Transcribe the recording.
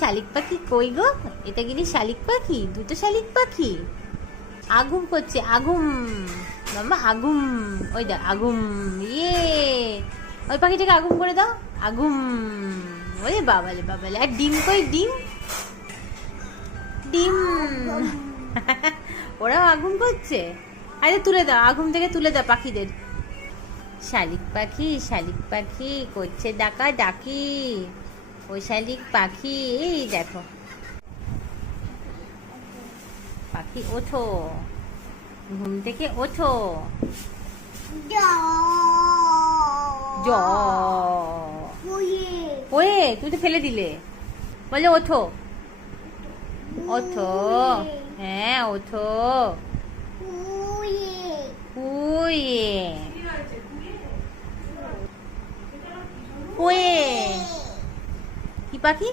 শালিক পাখি কই গো? এটা কি শালিক পাখি? দুটো শালিক পাখি আগুম করছে, আগুম মাম্মা আগুম। ওই দেখ আগুম, ইয়ে ওই পাখিটাকে আগুম করে দাও, আগুম। ওরে বাবালে বাবালে, আর ডিম কই? ডিম ডিম ওরাও আগুন করছে। আরে তুলে দাও, আগুন থেকে তুলে দাও পাখিদের। শালিক পাখি করছে ডাকা ডাকি। ওই শালিক পাখি, এই দেখো পাখি, ওঠো ঘুম থেকে, ওঠো। জ ওয়ে তুই তো ফেলে দিলে, বলে ওঠো ওঠো। হ্যাঁ ওঠো। কুয়ে কুয়ে কি পাখি?